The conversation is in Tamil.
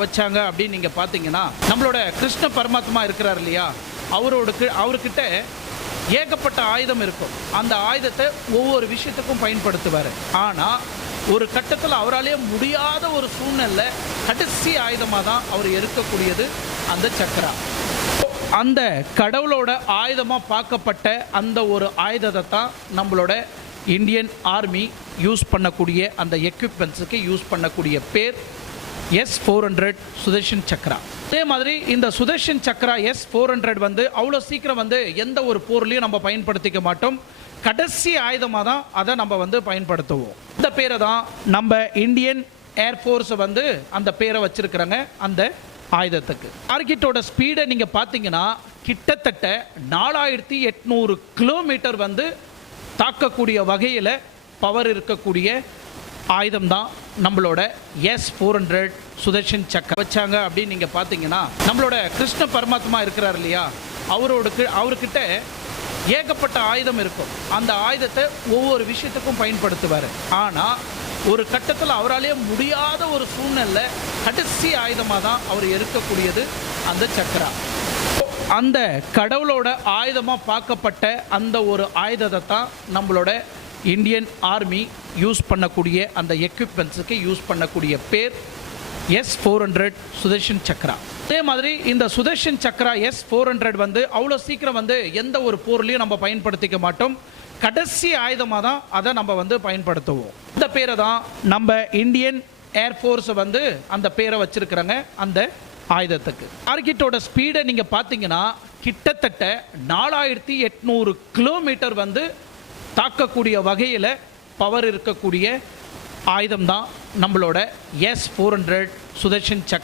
வச்சாங்க அப்படின்னு நீங்க பாத்தீங்கன்னா நம்மளோட கிருஷ்ண பரமாத்மா இருக்கிறார் இல்லையா? அவரோட அவர்கிட்ட ஏகப்பட்ட ஆயுதம் இருக்கும். அந்த ஆயுதத்தை ஒவ்வொரு விஷயத்துக்கும் பயன்படுத்துவார். ஆனா ஒரு கட்டத்தில் அவராலேயே முடியாத ஒரு சூழ்நிலை கடைசி ஆயுதமாக தான் அவர் இருக்கக்கூடியது அந்த சக்கரா. அந்த கடவுளோட ஆயுதமாக பார்க்கப்பட்ட அந்த ஒரு ஆயுதத்தை தான் நம்மளோட இந்தியன் ஆர்மி யூஸ் பண்ணக்கூடிய அந்த எக்யூப்மெண்ட்ஸுக்கு யூஸ் பண்ணக்கூடிய பேர் S four hundred Sudarshan Chakra. அதே மாதிரி இந்த Sudarshan Chakra S four hundred வந்து அவ்வளோ சீக்கிரம் வந்து எந்த ஒரு போர்லையும் நம்ம பயன்படுத்திக்க மாட்டோம். கடைசி ஆயுதமாக தான் அதை நம்ம வந்து பயன்படுத்துவோம். இந்த பேரை தான் நம்ம இந்தியன் ஏர்ஃபோர்ஸ் வந்து அந்த பேரை வச்சிருக்கிறாங்க அந்த ஆயுதத்துக்கு. டார்கெட்டோட ஸ்பீடை நீங்கள் பார்த்தீங்கன்னா கிட்டத்தட்ட நாலாயிரத்தி எட்நூறு கிலோமீட்டர் வந்து தாக்கக்கூடிய வகையில் பவர் இருக்கக்கூடிய ஆயுதம் தான் நம்மளோட எஸ் ஃபோர் ஹண்ட்ரட் சுதர்ஷன் சக்கர வச்சாங்க அப்படின்னு நீங்கள் பார்த்தீங்கன்னா நம்மளோட கிருஷ்ண பரமாத்மா இருக்கிறார் இல்லையா? அவரோட அவர்கிட்ட ஏகப்பட்ட ஆயுதம் இருக்கும். அந்த ஆயுதத்தை ஒவ்வொரு விஷயத்துக்கும் பயன்படுத்துவார். ஆனால் ஒரு கட்டத்தில் அவராலேயே முடியாத ஒரு சூழ்நிலை கடைசி ஆயுதமாக தான் அவர் இருக்கக்கூடியது அந்த சக்கரா. அந்த கடவுளோட ஆயுதமாக பார்க்கப்பட்ட அந்த ஒரு ஆயுதத்தை தான் நம்மளோட இந்தியன் ஆர்மி யூஸ் பண்ணக்கூடிய அந்த எக்யூப்மெண்ட்ஸுக்கு யூஸ் பண்ணக்கூடிய பேர் S four hundred Sudarshan Chakra அதே மாதிரி இந்த Sudarshan Chakra S four hundred வந்து அவ்வளோ சீக்கிரம் வந்து எந்த ஒரு போர்லையும் நம்ம பயன்படுத்திக்க மாட்டோம். கடைசி ஆயுதமாக தான் அதை நம்ம வந்து பயன்படுத்துவோம். இந்த பேரை தான் நம்ம இந்தியன் ஏர்ஃபோர்ஸ் வந்து அந்த பேரை வச்சுருக்கிறாங்க அந்த ஆயுதத்துக்கு. டார்கெட்டோட ஸ்பீடை நீங்கள் பார்த்தீங்கன்னா கிட்டத்தட்ட நாலாயிரத்தி எட்நூறு கிலோமீட்டர் வந்து தாக்கக்கூடிய வகையில் பவர் இருக்கக்கூடிய ஆயுதம் தான் நம்மளோட எஸ் ஃபோர் ஹண்ட்ரட் சுதர்ஷன் சக்கர.